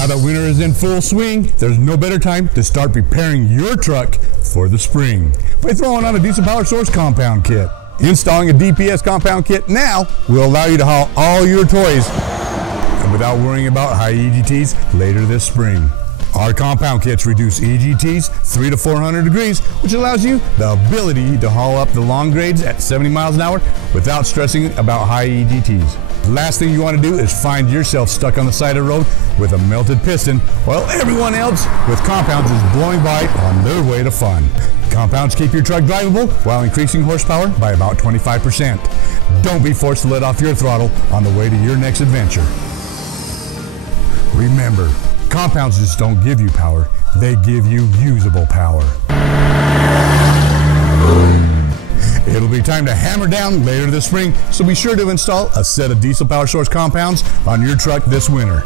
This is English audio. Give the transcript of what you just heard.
Now that winter is in full swing, there's no better time to start preparing your truck for the spring by throwing on a diesel power source compound kit. Installing a DPS compound kit now will allow you to haul all your toys and without worrying about high EGTs later this spring. Our compound kits reduce EGTs 300 to 400 degrees, which allows you the ability to haul up the long grades at 70 miles an hour without stressing about high EGTs. The last thing you want to do is find yourself stuck on the side of the road with a melted piston while everyone else with compounds is blowing by on their way to fun. Compounds keep your truck drivable while increasing horsepower by about 25%. Don't be forced to let off your throttle on the way to your next adventure. Remember, compounds just don't give you power, they give you usable power. It'll be time to hammer down later this spring, so be sure to install a set of diesel power source compounds on your truck this winter.